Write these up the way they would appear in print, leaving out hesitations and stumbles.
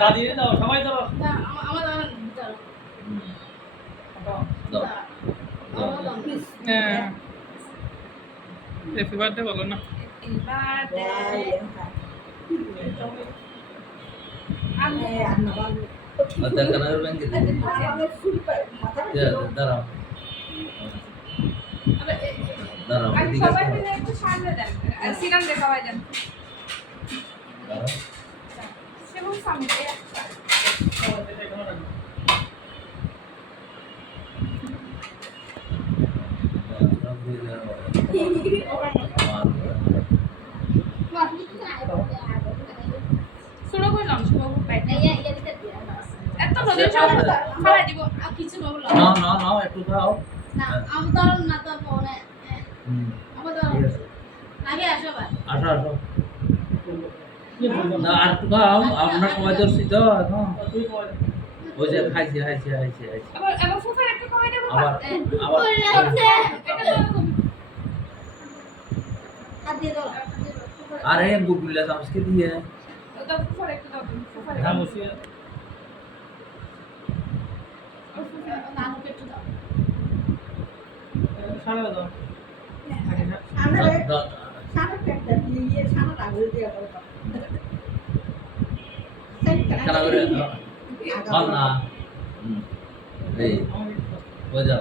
দাদি দাও সবাই দাও আমার হ্যাপি বার্থডে বলো না দাঁড়াও দাঁড়াও সবাই মিলে একটু সামনে দেন সিরাম দেখাওয়াই দেন সেবন সামনে শুরু করলাম শুভ এত নদীর খাওয়াই দিব আর কিছু না বললাম না না না একটু খাও না আমি তো না তো ফোনে আমার তো আগে আসো ভাই আসো আসো না আর একটু খাও আমরা সবাই ধরছি তো এখন ওই যে খাইছি খাইছি খাইছি খাইছি আবার ফুফার একটা খাওয়াই দেব আবার আবার হাত দিয়ে দাও আরে গুগলে সামসকে দিয়ে ওটা ফুফার একটু দাও ফুফার হ্যাঁ মুসিয়া নানুকে একটু দাও সারা দাও খেলা করে বল না এই ওই যা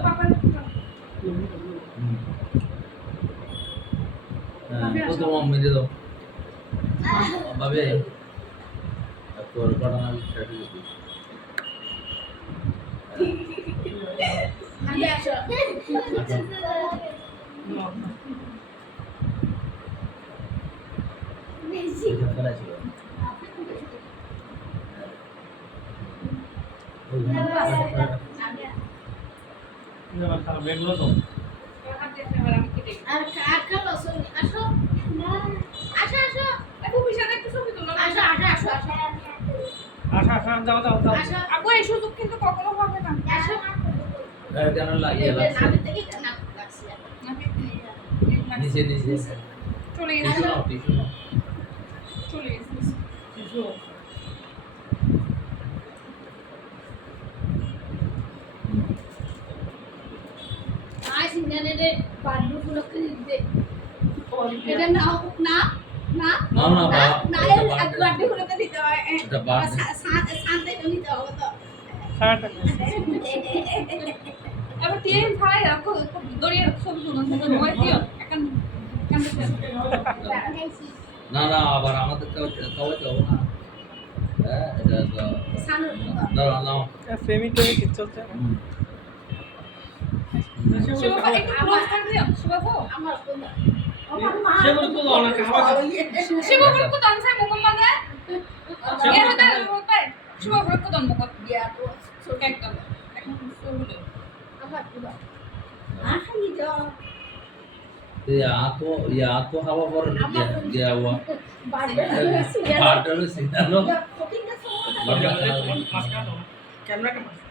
কত মম্মি দে দাও বাবে তোর ঘটনা স্টার্ট আগে আসো বেশি বেগুলো তো আর কাকালো সরি আসো আসো আসো আপু বিশাল একটু ছবি তুলো আসো আসো আসো আসো আশা আশা দাও দাও দাও আসো আপু এই সুযোগ কিন্তু কখনো হবে না আসো কেন লাগিয়ে লাগছে আমি থেকে না লাগছে নিচে নিচে চলে টিস্যু গেছে নাও টিস্যু নাও চলে গেছে কিছু আই সিঙ্গারে বাড্ডু ফুলকে দিতে এটা না না না না না বাবা না বাড্ডু ফুলকে দিতে হয় এটা বাড়বে শান্তে নিতে হবে তো সারাটা আবার তিন ভাই রাখো দড়িয়ে ছবি তুলো ভয় দিও এখন না না আবার আমাদের তো কবে তো না হ্যাঁ এটা তো সানু দাঁড়াও নাও প্রেমিক প্রেমিক কি চলছে শুভা একটু ক্লোজ করে দিও শুভা গো আমার কোন সেগুলো তো অনেক খাওয়া শুভা को तो अंसा मुकम्मल है ये होता है शुभा को तो मुकम्मल दिया तो क्या कर এখন শুরু আবার দিবা আহি যাও या तो हवा पर गया हुआ बार्डर बार्डर सीधा लो कैमरा का